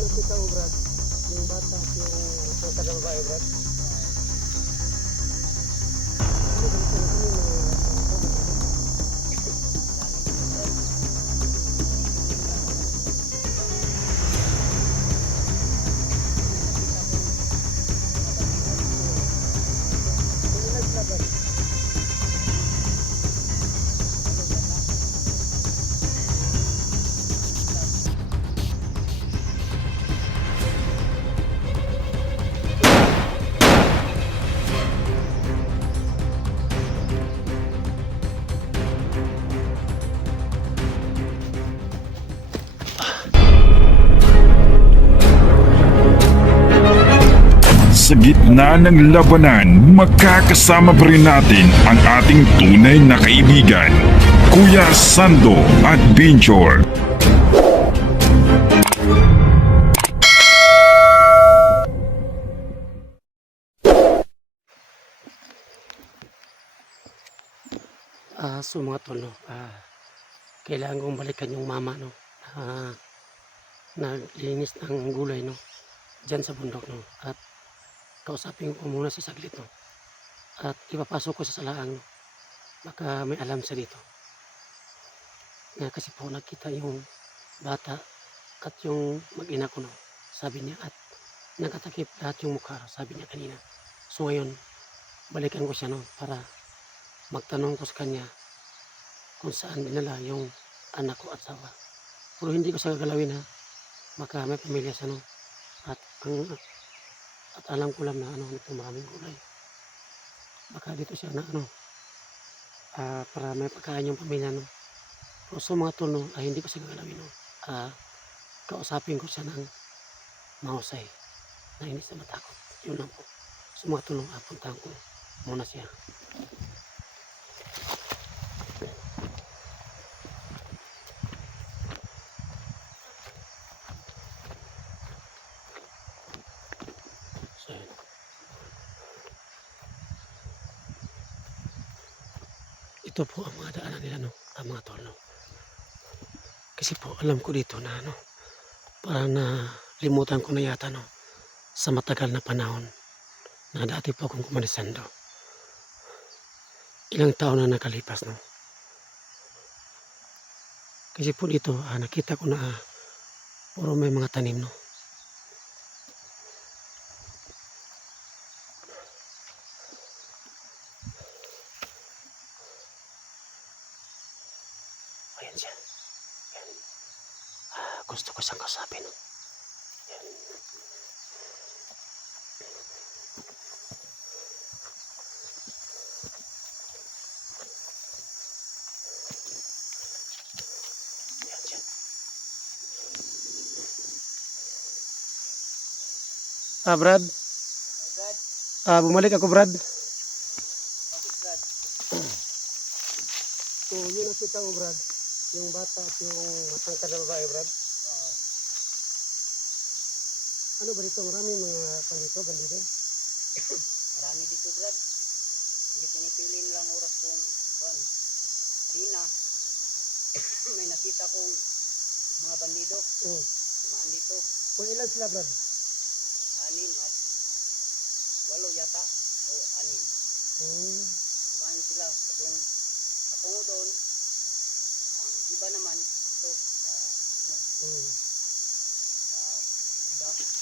yung nakita mo, Brad, yung bata at yung matangkad na babae, Brad. Ano ba ito? Ano yung Sa gitna ng labanan, magkakasama pa rin natin ang ating tunay na kaibigan, Kuya Sando at Binjor. So mga tol, no, kailangan kong balikan yung mama, no, naglinis ng gulay, no, dyan sa bundok, no, at kausapin ko muna si saglit, no, at ipapasok ko sa salaang, no, baka may alam siya dito. Kasi po nakita yung bata at yung mag-ina ko, no, sabi niya, at nakatakip lahat yung mukha, sabi niya kanina. So ngayon, balikan ko siya, no, para magtanong ko sa kanya kung saan dinala yung anak ko at asawa. Pero hindi ko siya gagalawin, ha, baka may pamilya siya, no, at alam ko lang na nito maraming gulay, baka dito siya na para may pagkain yung pamilya, no. So mga tol, no, hindi ko siya gagalawin, no. Kausapin ko siya ng mahusay na hindi siya matakot, yun lang po. So mga tol, no, puntahan ko muna siya. So, ito po ang mga daanan nila, no, ang mga tol, no. Kasi po alam ko dito na parang limutan ko na yata, no, sa matagal na panahon na dati po akong kumanisando. Ilang taon na nakalipas, no. Kasi po dito nakita ko na puro may mga tanim, no. Ayan siya. Ayan. Gusto ko siyang kausapin, no. Ayan. Ayan siya. Brad? Bumalik ako, Brad. So, yun nakita mo, Brad. Yung bata at yung matangkad na babae, Brad. Ano ba dito? Marami mga pandito, bandido. Marami dito, Brad. Hindi pinipili lang oras kung Rina. May nakita kong mga bandido. Dumaan dito. Kung ilan sila, Brad? 6 at 8 yata. O 6. Dumaan sila. Patungo doon. Ang iba naman dito.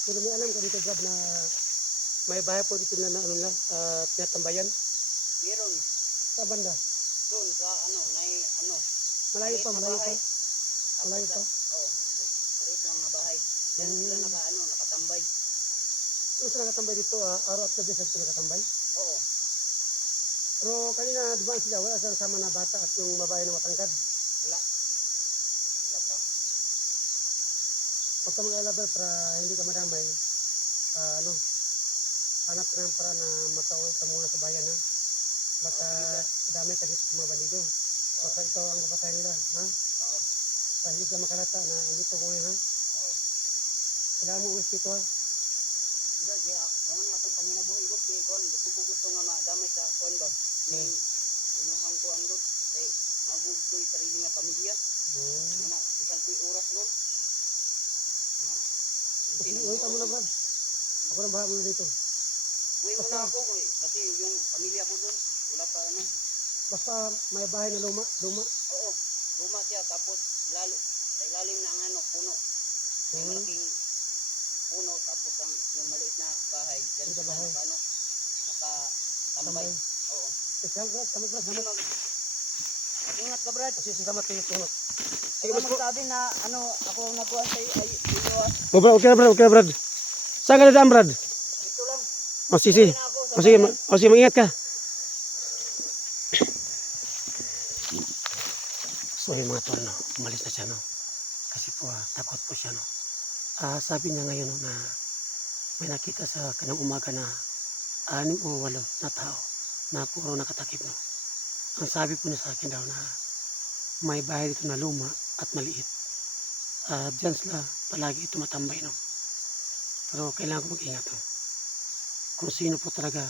Pero may alam ka dito, Brad, na may bahay po dito na tinatambayan Meron. sa banda. Doon sa Malayo pa, malayo pa. Malayo pa. Oo. Maliit lang na bahay. Yan sila nakatambay. Ano sila nakatambay dito? Araw at gabi sila nakatambay. Oo. Pero kanina, dumaan sila, wala silang sama na bata at yung babae na matangkad. Wala. Wala pa. Huwag ka mag-alala, para hindi ka madamay. Hanap ka ng para na makauwi ka muna sa bayan, ha? Baka dami ka dito sa mga bandido. Baka ito ang kapatay nila, ha? Oo. Para hindi ka makalata na andito ko ngayon, ha? Oo. Kailangan mo ulit dito, ha? Diba, mauna akong panginabuhi ko, gusto nga madamay sa kuan ba? Ni inyuhang kuan ko, mabug ko yung sarili nga pamilya. Mana, isang ko'y oras ko. Sino Uwi ka muna, Brad. Ako na bahala muna dito. Uwi mo na ako kasi yung pamilya ko doon, wala pa ano. Basta may bahay na luma. Oo, luma siya tapos sa ilalim na ang ano, puno. May Hmm. malaking puno tapos ang yung maliit na bahay diyan Yung sila bahay. nakano, nakatambay. Tambay. Oo. Salamat, Brad. Salamat, Brad. Sige, Salamat. Ingat ka, Brad. Sige, salamat kayo. Salamat. Sige, magsabi na ano, ako ang nabuhan sa iyo. Oh, Brad, okay na, Brad. Okay na, Brad. Saan ka na daan, Brad? Dito lang. O, sige. Uwi na ako sa O, sige. bahay. O, sige, mag-ingat ka. So, yung mga tol, no, umalis na siya, no. Kasi po, takot po siya, no. Sabi niya ngayon, no, na may nakita sa kanang umaga na 6 o 8 na tao na puro nakatakip, no. Ang sabi po niya sa akin daw na may bahay dito na luma at maliit. Diyan sila palagi tumatambay, no. Pero kailangan ko mag-ingat, no. Kung sino po talaga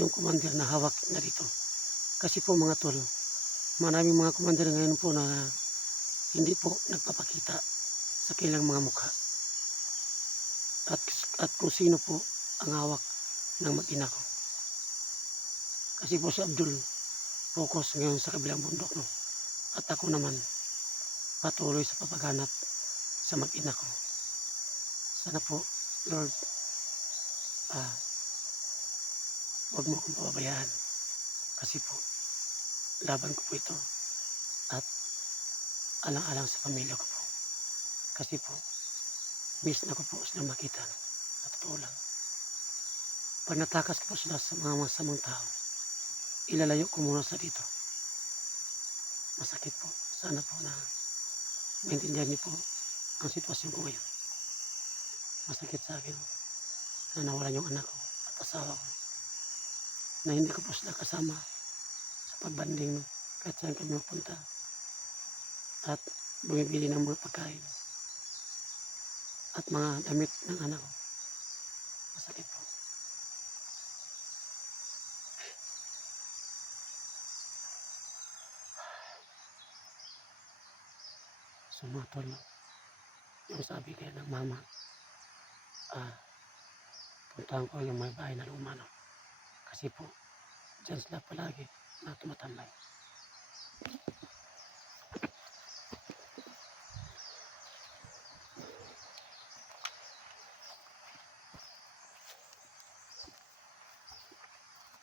yung commander na hawak na dito. Kasi po mga tol, maraming mga commander ngayon po na hindi po nagpapakita sa kanilang mga mukha. At kung sino po ang hawak ng mag-ina ko. Kasi po si Abdul focus ngayon sa kabilang bundok, no. At ako naman patuloy sa papaganap sa mag-ina ko. Sana po, Lord, huwag mo akong pababayaan. Kasi po, laban ko po ito. At alang-alang sa pamilya ko po. Kasi po, miss na ko po sila makita. No? Sa totoo lang. Pag natakas ko po sila sa mga masamang tao, ilalayo ko muna sa dito. Masakit po. Sana po na maintindihan niyo po ang sitwasyon ko ngayon. Masakit sa akin na nawalan yung anak ko at asawa ko. Na hindi ko po sila kasama sa pagbanding, no? Kahit saan kami mapunta. At bumibili ng mga pagkain. At mga damit ng anak ko. Masakit po. Sumatol, no? Yung sabi kaya ng mama, puntahan ko yung may bahay na luma, no? Kasi po, dyan sila palagi na tumatambay.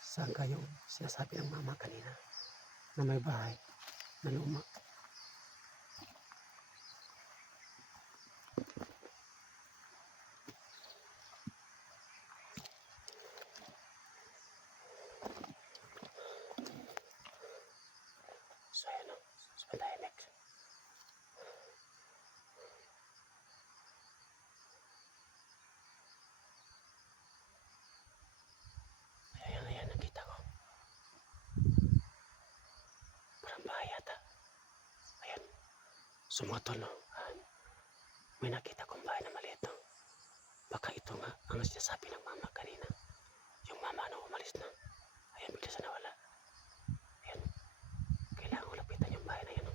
Saan kayo sinasabi ng mama kanina na may bahay na luma? So yun, no? So tahimik. Ayan, nakita ko. Parang bahay yata. Ayan. Sumatol, no? May nakita kong bahay na maliit, no? Baka ito nga ang sinasabi ng mama kanina. Yung mama na umalis na. Ayan, bigla sa nawala. Ayan. Kailangan ko lapitan yung bahay na yan, no?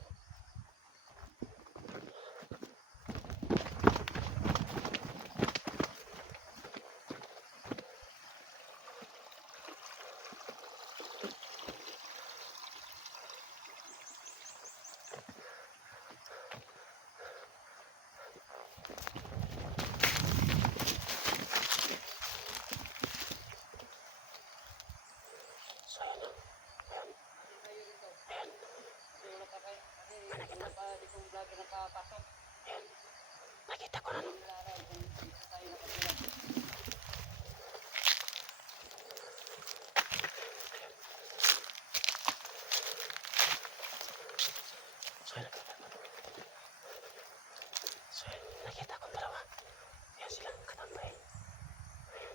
So yun, no? Ayan. Ayan. Ayan. Nakita ko na, no? So yun, nakita kong dalawa. Ayan sila, katambay. Ayan.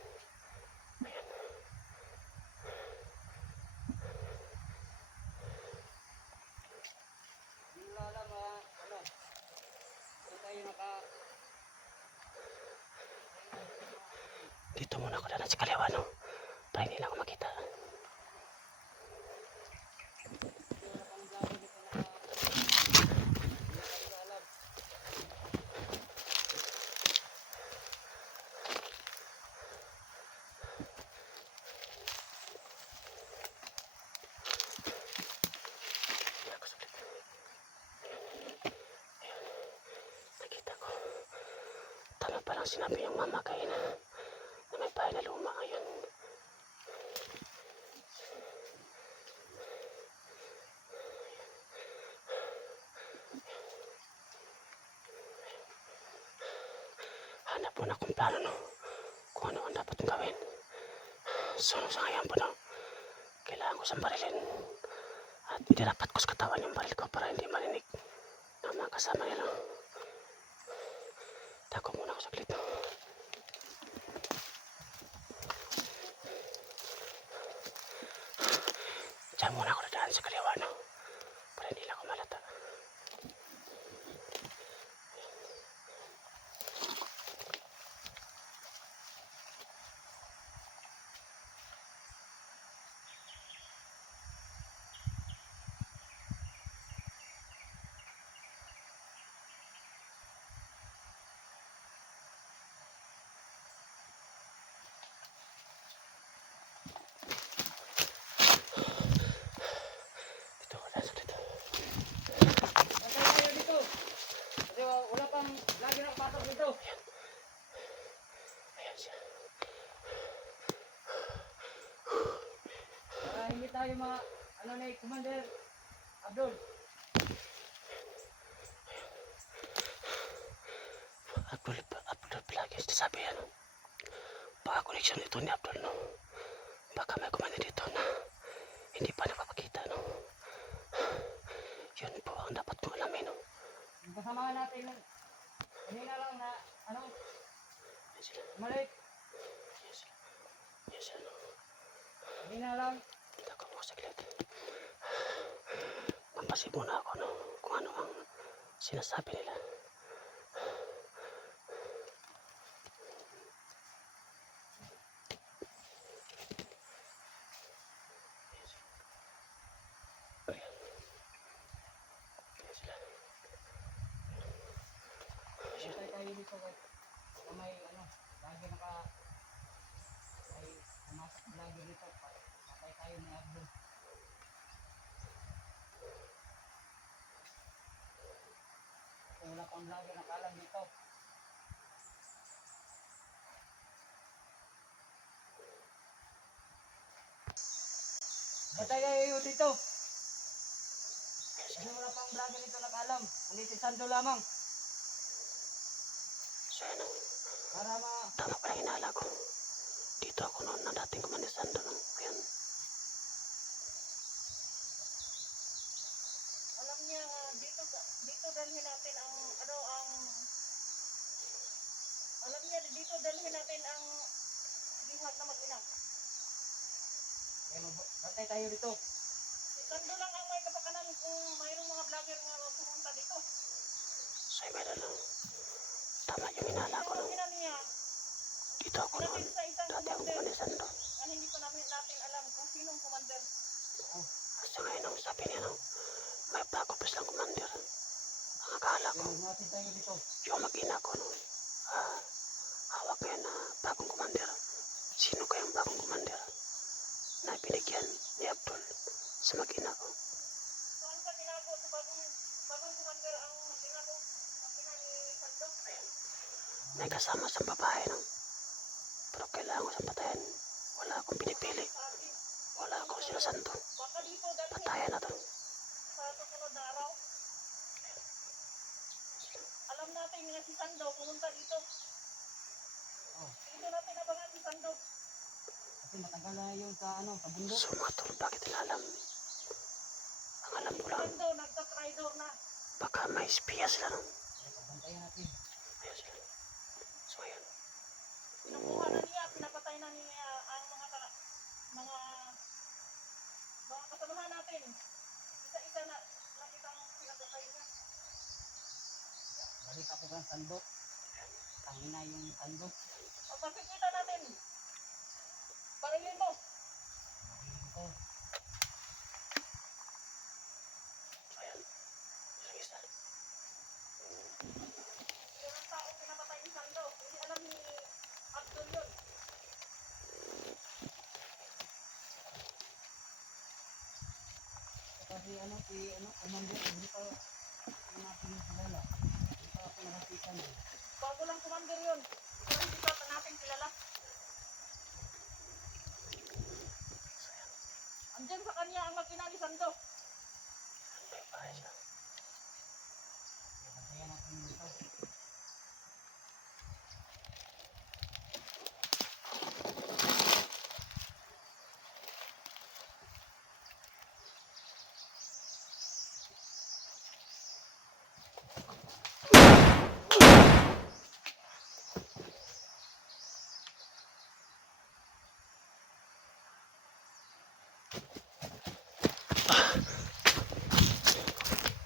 Dito muna ako dadaan sa kaliwa, no? Para hindi na ako makita. Tama palang sinabi yung mama kayo na may bahay na luma ngayon. Hanap po na kung plano, no? Kung ano ang dapat kong gawin. So, sa ngayon po, no? Kailangan ko siyang barilin. At idirapat ko sa katawan yung baril ko para hindi marinig ng mga kasama nila. Tako muna ako saglit. Diyan muna ako nadaan sa kaliwa, no? Para hindi lang ako malata. Dito ako nasa dito. Bantay tayo dito. Kasi wala pang lagi nakapasok dito. Ayan siya. Para hindi tayo ano na Commander Abdul. Abdul palagi sabi yan. Baka connection ito ni Abdul, no? Baka may kumanda dito na hindi pa napapakita, no? Yun po ang dapat kong alamin, no? Yung kasama natin kanina lang na Yan sila. malik. Yan sila. Yan sila, no? Kanina lang. Tako mo saglit. Mampasip muna ako, no? Kung ano ang sinasabi nila. Bantay tayo dito guys. Baka may lagi may pumasok lagi dito. Patay tayo ni Abdul. Kasi wala pang lagi nakalam dito. Bantay tayo dito. Kasi wala pang vlogger dito nakalam. Hindi si Sando lamang. So, ano? Para Tama pala hinala ko. Dito ako noon na dating kumanisan doon, no? Ayan. Alam niya dito dalhin natin ang alam niya dito dalhin natin ang bihag na mag-ina. bantay tayo dito. Si Kando lang ang may kapakanan kung mayroong mga vlogger nga pumunta dito. So, meron, no? Tama yung hinala ko, no? Pero niya, Dito ako noon. natin sa isang Dati akong commander, kumanisan doon. ang hindi pa natin alam kung sinong commander. Sa ngayon, no? Sabi niya, no? May bago pa silang commander. Ang akala ko, Natin tayo dito. yung mag-ina ko, no? Hawak ngayon na bagong commander. Sino kayang bagong commander na binigyan ni Abdul sa mag-ina ko? Saan ka tinago sa bagong commander ang tinago ni Kando? May kasama sa babae, no? Pero kailangan ko siyang patayin. Wala akong pinipili. Sabi, Wala akong sinasanto. baka dito dalhin Patayan na to. sa susunod na araw. Alam natin nga si Sando pumunta dito. Oh. Dito natin abangan si Sando. Kasi matagal na yun sa sa bundok. So mga tol, bakit nila alam? Ang alam ko lang, Sando nagtatraidor na. baka may espiya sila, no? Bantayan natin. Ayan sila. So ayan. Pinukuha na niya, pinapatay na niya ang mga kasamahan natin. Isa-isa na nakita ang pinapatay niya. Balik ako ng Sando. Tangina yung Sando. Pag makikita natin, barilin mo. Ito. So ayan. Yung isa. Yun ang tao pinapatay ni Sando. Hindi alam ni Abdul yun. Kasi commander, hindi pa natin kilala. Hindi pa ako nakapitan. Bago lang commander yun. Pero hindi pa natin kilala. Andyan sa kanya ang makina ni Sando. Bantayan natin dito.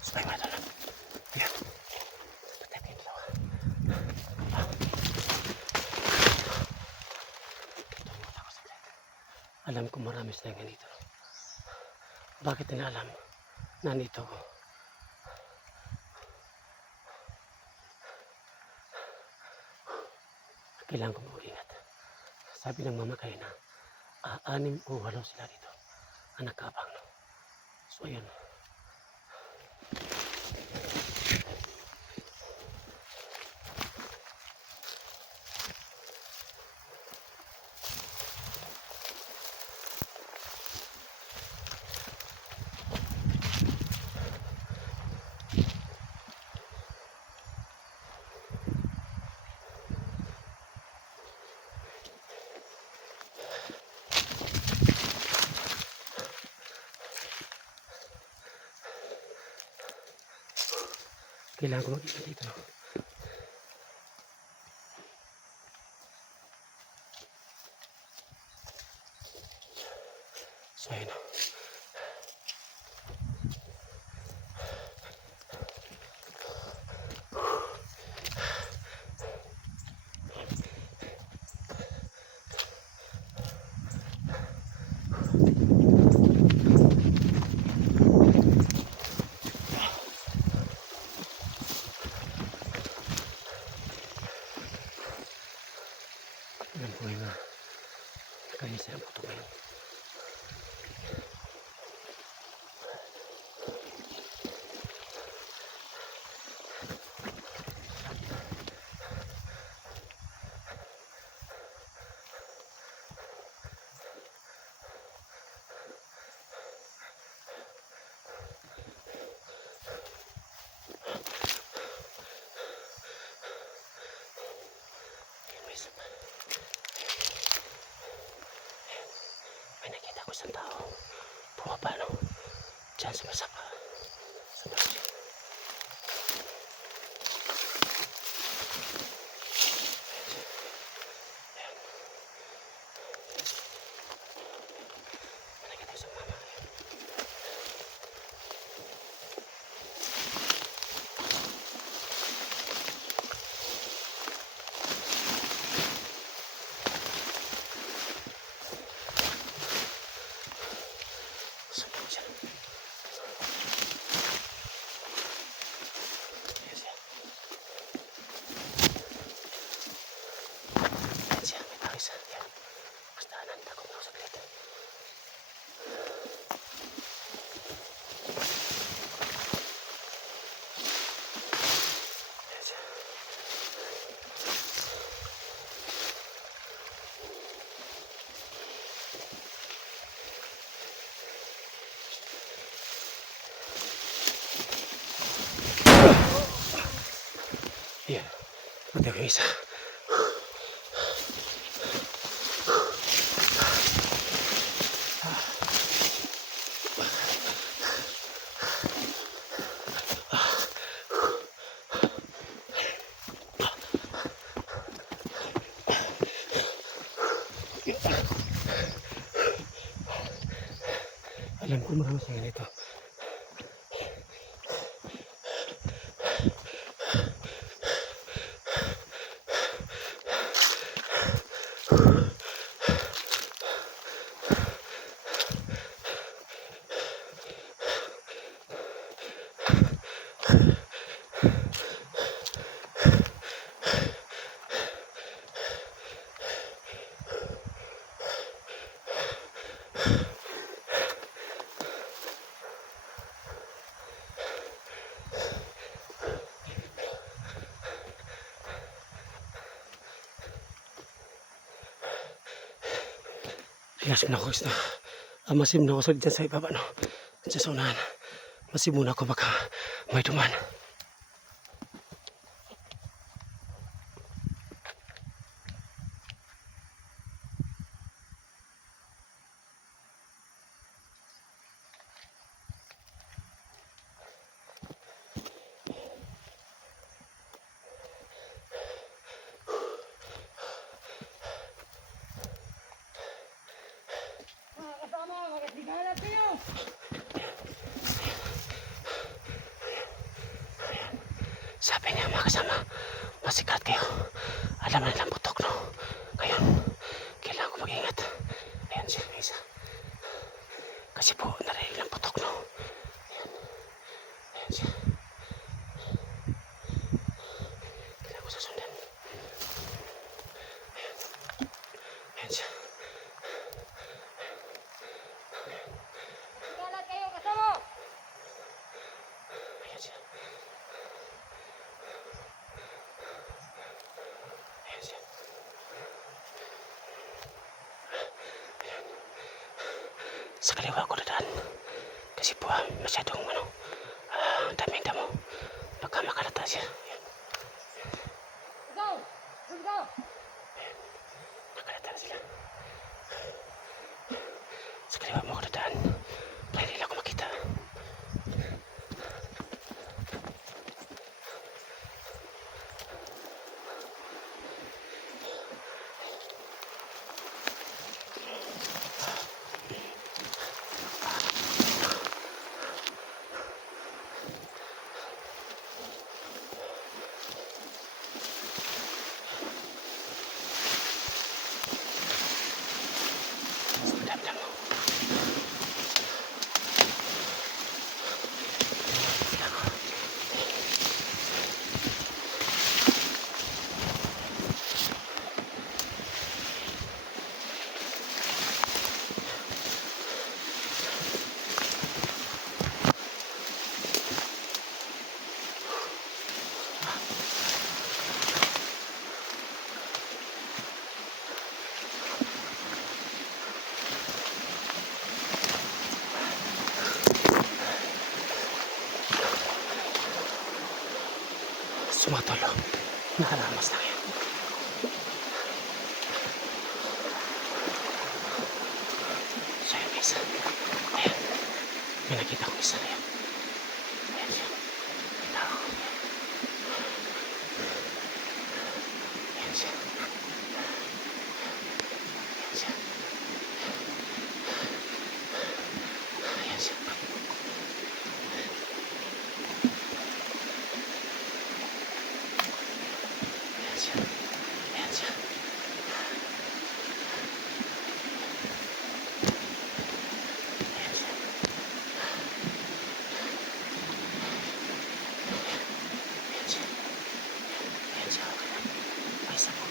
Sabay mga idol. Ayan. Patay ko yung dalawa. Tumot ako saglit. Alam ko marami silang ganito. Bakit nila alam? Nandito ako. Kailangan ko mag-ingat. Sabi ng mama kayo na 6 o 8 sila dito ang nagkaabang. No? So ayun. Kailangan ko mag-ingat dito. So ayun. Alam ko yung nakalisa ang puto ngayon. May nakita ko isang tao. Bumaba no? Diyan sa masaka. Sa masaka. May nakita ko isang mama. Sunod siya. Yes, yan. Yan siya. May tao isa. Yan. Basta ananda ko na saglit. Yan siya. Yan. Matay ko yung isa. Alam ko marami sa ganito. Pilas mo na ako. Masim na ako sa dyan sa ibaba, no? Dyan sa unahan. Masim muna ako baka may duman. Mga kasama, magkasigalan kayo! Sabi niya mga kasama, masikat kayo. Alam na nilang putok, no? Ngayon, kailangan ko mag-ingat. Ayan siya, may isa. Kasi po, narinig lang putok, no? Ayan. Ayan siya. Kailangan ko sasundan. Ayan. Ayan siya. Magkasigalan kayo, kasama! Ayan siya. Ayan siya. Ayan. Sa kaliwa ko dadaan. Kasi po masyadong daming damo. Baka makalata siya. Ayan. Ikaw! Doon ka! Nakalata na sila. Sa kaliwa mo ako dadaan. Para hindi lang ako makita. Damo-damo. Sumatolo. Nakalamas na yan. So yun isa. Ayan. May nakita kong isa na yan. Ayan siya. Tao. Ayan siya. Ayan siya. Ayan siya. Ayan siya. Ayan siya. Ayan siya. Ayan siya. Ayan siya. Okay lang. May isa po.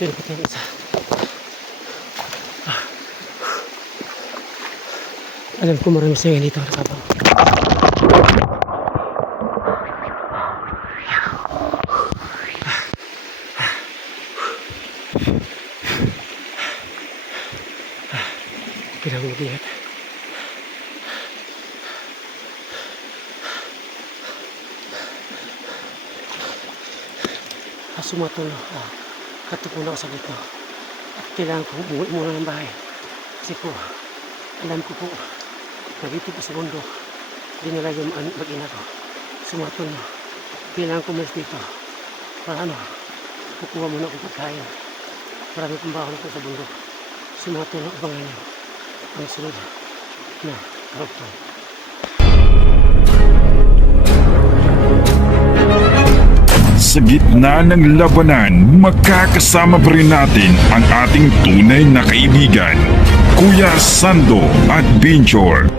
Sino ko tayo isa? Alam ko marami sa'yo dito nakabang. Kailangan mag-ingat. Sumatulog. Katupo na ako sa gitna. At kailangan ko umuwi muna ng bahay. Kasi po, alam ko po, nagitip ko sa bundok. Hindi na lagi mag-ina ko. Sumatulog. Kailangan ko umalis dito. Para kukuha muna akong pagkain. Marami kong baho na sa bundok. Sumatulog ako ngayon. Ang sunod na karugtong. Sa gitna ng labanan, makakasama pa rin natin ang ating tunay na kaibigan, Kuya Sando at Binjor.